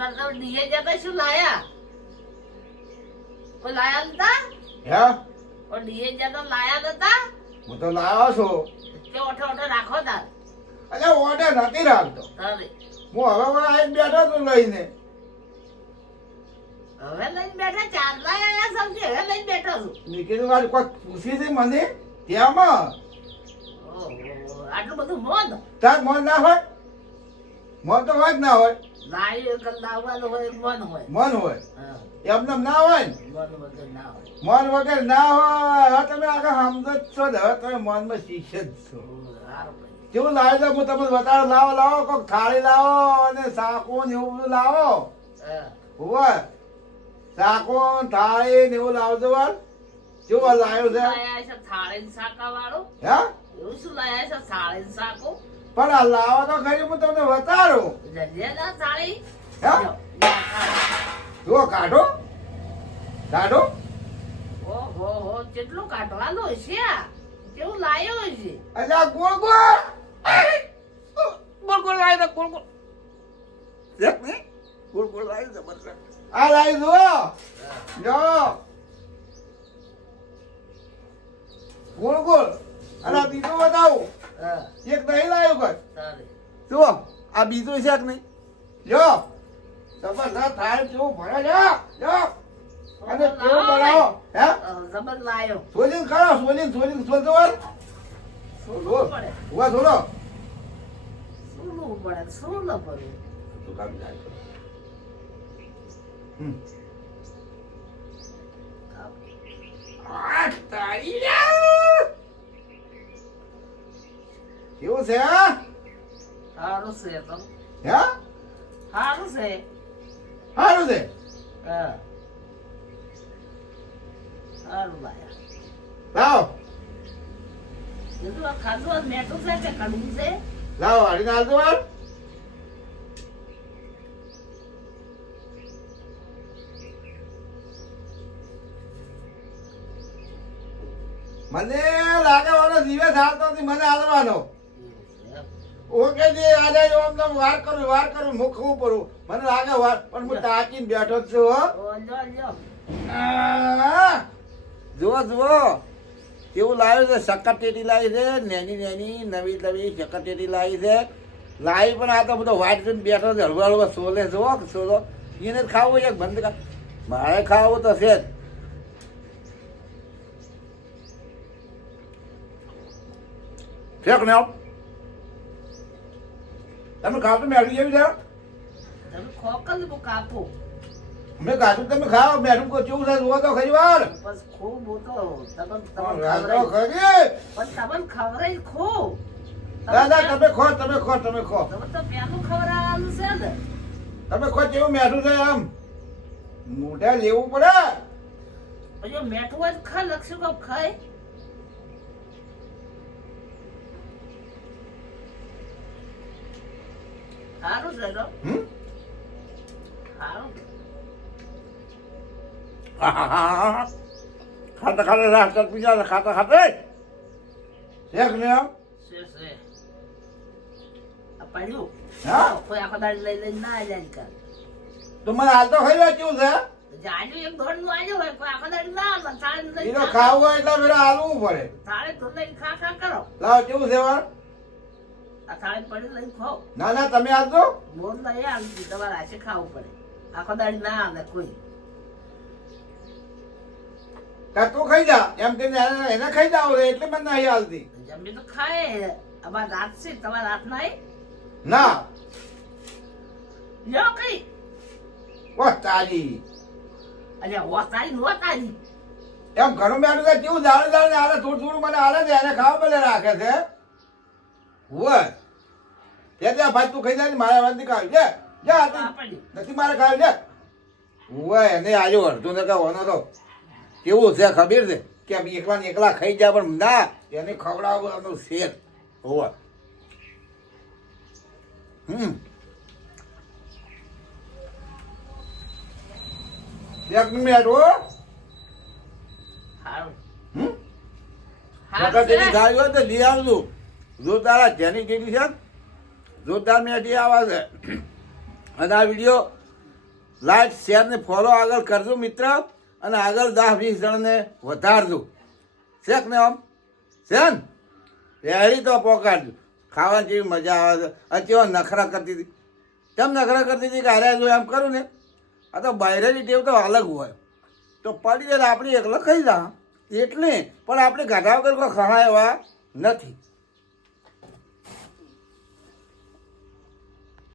તાર ડીએ જતા શું લાયા કોઈ લાયા નતા હે ઓ ડીએ જતા લાયા નતા હું તો લાવ્યો છું તે ઓઠો ઓઠો રાખો તાર અલ્યા ઓર્ડર નથી રાખતો તારે હું હવે આવીને બેઠો તું લઈને હવે લઈને બેઠા ચાર લાયા સમજી હવે લઈને બેઠો છું મેં કીધું વાર કોઈ પૂછી હતી મને ત્યાંમાં ઓહો, આટલું બધું મોન તાર મન ના હોય મન તો હોય જ ના હોય લાયું કે લાવવાનું હોય મન હોય મન હોય હા એમને ના હોય ને મન વગર ના હોય મન વગર ના હોય હવે તમે આગળ સમજો જ છો ને હવે તમે મનમાં શીખે જ છો સારું ભાઈ કેવું લાવે તો હું તમને બતાવો લાવો લાવો કોઈક થાળી લાવો અને શાકો ને એવું બધું લાવો હા હોય શાકો થાળી ને એવું લાવજો વાર કેવું લાવ્યો છે લાયા છે થાળી ને શાકા વાળો હે એવું શું લાયા છે થાળી ને શાકો પણ આ લાવો તો ખરી હું તમને બતાડું જલ્દી ના થાળી હે લ્યો, લ્યો, થાળી. જુઓ કાઢો કાઢો ઓહો હો કેટલું કાઢવાનું છે આ? કેવું લાયો છે અલ્યા ગોળ ગોળ ગોળ ગોળ લાવી દે ગોળ ગોળ દેખ ને ગોળ ગોળ લાવી દે બસ આ લાવી દો જો ગોળ ગોળ અને આ બીજું બતાવું હા એક નહીં લાવ્યો કોઈ તારે જુઓ આ બીજું છે કે નહીં જો જબરદસ્ત થાય કેવું ભરે છે જો અને કેવું બનાવો હે જબર લાયો સોલીન ખરો સોલીન સોલતો વાર શું પડે ઉભા સોલો શું પડે શું ન પડે તું કામ જાય આ તારી કેવું છે સારું છે તો હે સારું છે સારું છે હા સારું લાયા લાવો બધું આ ખાધું આ મેઠું છે કે કડવું છે લાવો હાડીને હાલતો વાર મને લાગે વાળો જીવે ચાલતો નથી મને હાલવાનો ઓકે જી આજે ઓમ તમ વાર કરું મુખવું પડું મને લાગે વાર પણ હું તાકીને બેઠો જ છું હો ઓ લ્યો લ્યો જુઓ જુઓ કેવું લાવ્યું છે શક્કરટેટી લાવી છે નેની નવી શક્કરટેટી લાવી છે લાવી પણ આ તો બધો વાઇટ જોઈને બેઠો છે હળવા હળવા સોલે જુઓ સોલો એને જ ખાવું એક બંધ કર મારે ખાવું તો છે જ ફેક ને તમે ખાવ તો મેળવી જેવી છે તમે ખોકલ બુ કાપો મેં કાઢું તમે ખાઓ મેડમ કો કેવું છે જુઓ તો ખરી વાર બસ ખૂબ હોતો તમે રાતો ખરી પણ તમને ખવરાઈ ખો દાદા તમે ખો તમે ખો તમે તો પેલું ખવડાવવાનું છે ને તમે ખો કેવું મેઠું છે આમ મોઢા લેવું પડે પછી મેઠું હોય તો ખા લક્ષુ કપ ખાય સારું છે તો હમ સારું ખાતા ખાતા રાસ્તા પીજા ખાતા ખાતે શેખ ને આમ છે આ પડ્યું હા? કોઈ આખો દાડી લઈ લઈને ના જાય કાલ તો મને હાલ તો ખાઈ કેવું છે જાડ્યું એક દોડ નું આવ્યું હોય કોઈ આખો દાડી ના આવે થાળે એનો લઈને ખાવું હોય એટલે મેરા હાલવું પડે થાળે તો લઈને ખા કરો લાવ કેવું છે વાર આ થાળે પડી લઈને ખાઓ ના ના તમે આપજો બોલ લઈ આવી તમારે હાથે ખાવું પડે આખો દાડી ના આવે કોઈ કાં તું ખાઈ જા એમ કહીને એને ખાઈ જાવ એટલે મને નહીં હાલતી જમી તો ખાય અમાર રાત છે તમારે રાત ના ના લ્યો કઈ વાહ તારી અલ્યા વતારી નોતારી એમ ઘણું બેઠું છે કેવું જાણે હાલે થોડું મને હાલે છે એને ખાવા ભલે રાખે છે હોય ત્યાં ભાઈ તું ખાઈ જાય મારા વાત ખાવી છે જા નથી મારે ખાવી છે હોય એને આજે અડધું ને કહેવાનો તો કેવું છે ખબર છે કે એકલા ને એકલા ખાઈ જાય પણ ના એને ખવડાવવાનું છે હોય એક મિનિટ હો હારું વખત ખાવી હોય તો લઈ આવજો જોરદાર જેની જેવી છે જોરદાર મેથી આવે છે અને આ વિડીયો લાઈક શેર ને ફોલો આગળ કરજો મિત્ર, અને આગળ 10-20 જણને વધારજો. શેક ને આમ શેન રેડી તો પોકાડજો. ખાવાની જેવી મજા આવે છે. અને કેવા નખરા કરતી હતી, કેમ નખરા કરતી હતી કે હારે જો એમ કરું ને, આ તો બહારેની ટેવ તો અલગ હોય. તો પડી જાય આપણી એકલા ખાઈ જા એટલે, પણ આપણે ગાઢા વગર કોઈ ખવાય એવા નથી.